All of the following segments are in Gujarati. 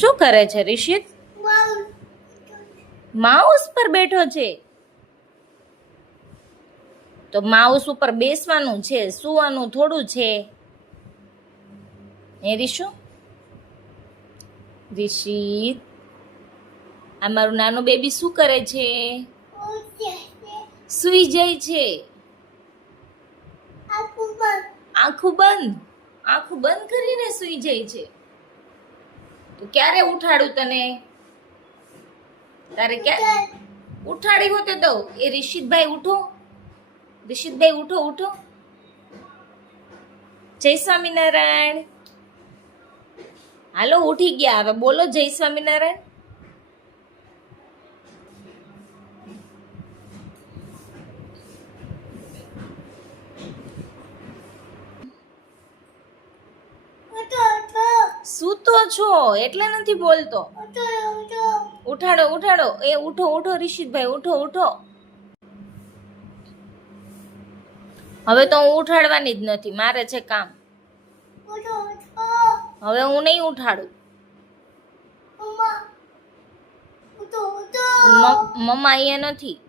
શું કરે છે રિશિત માઉસ. પર બેઠો છે. તો માઉસ ઉપર બેસવાનું છે સુવાનું થોડું છે. એ રીશુ રિશિત આ મારું નાનું બેબી શું કરે છે? સૂઈ જાય છે. આખું બંધ? આખું બંધ કરીને સૂઈ જાય છે. તો ક્યારે ઉઠાડું તને? તારે ક્યારે ઉઠાડી. હોતે દઉં. એ રિશિતભાઈ ઉઠો. રિશિતભાઈ ઉઠો ઉઠો. જય સ્વામિનારાયણ. હાલો ઉઠી ગયા. હવે બોલો જય સ્વામિનારાયણ. સૂતો છો? એટલે નથી બોલતો. ઉઠાડો ઉઠાડો. એ ઉઠો ઉઠો રિશિતભાઈ ઉઠો ઉઠો. હવે તો હું ઉઠાડવાની જ નથી. મારે છે કામ. હવે હું નહીં ઉઠાડું. મમ્મા અહીંયા નથી.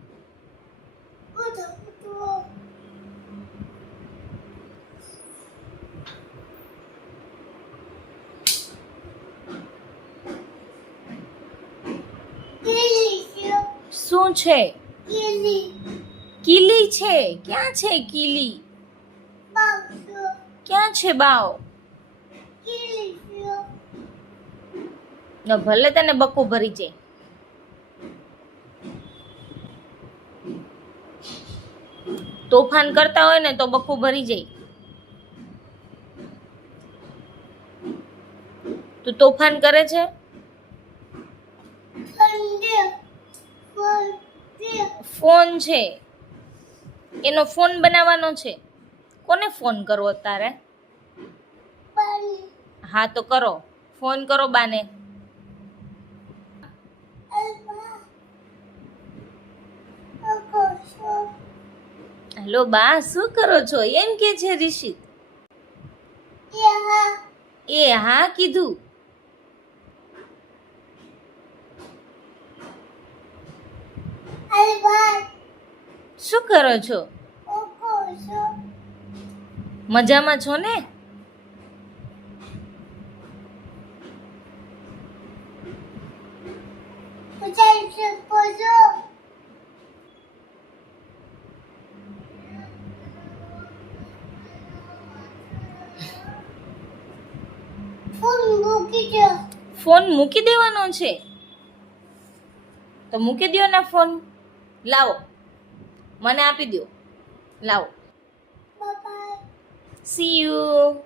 શું છે? કીલી. છે? ક્યાં છે કીલી? ક્યાં છે બાવ? ન ભલે તને બક્કુ ભરી જાય. તોફાન કરતા હોય ને તો બક્કુ ભરી જાય. તું તોફાન કરે છે? ફોન છે. એનો ફોન બનાવવાનો છે. કોને ફોન કરવો તારે? હા તો કરો. ફોન કરો બાને. હેલો બા શું કરો છો? એમ કે છે રિષિત એ હા કીધું. શું કરો છો? મજામાં છો ને? ફોન મૂકી દેવાનો છે. તો મૂકી દો ને ફોન. લાવો. મને આપી દો લાવો. C you